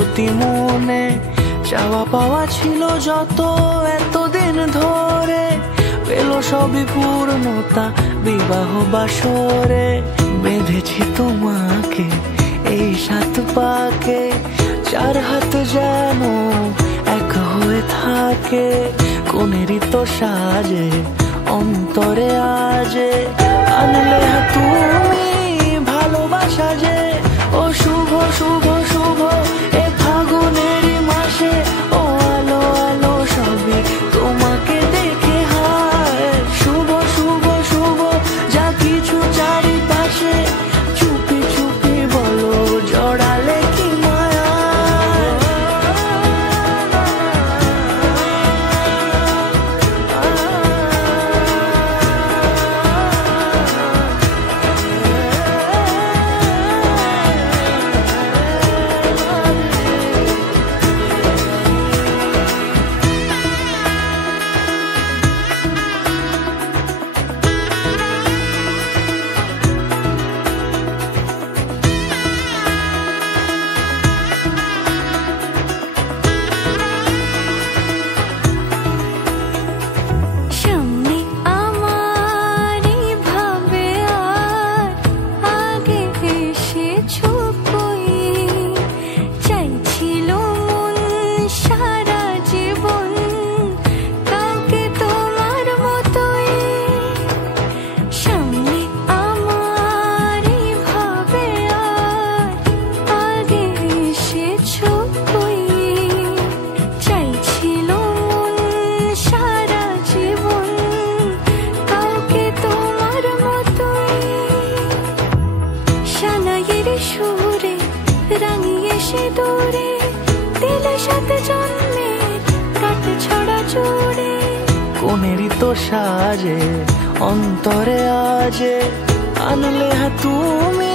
প্রতি মনে চাওয়া পাওয়া ছিল যত এতদিন ধরে, পেল সবই পূর্ণতা বিবাহ বাসরে। বেঁধেছি তোমাকে এই 7 পাকে, 4 হাত যেন এক হয়ে থাকে। কোনেরই তো সাজে অন্তরে আজে, আনলে তুমি ভালোবাসা যে। ও শুভ শুভ শুভ এ ফাগুনেরই মাসে, ও আলো আলো সবই তোমাকে দেখে হায়। শুভ শুভ শুভ যা কিছু চারিপাশে, চুপি চুপি বলো জড়ালে কি মায়া। কোনেরই তো সাজে অন্তরে আজে, আনলে তুমি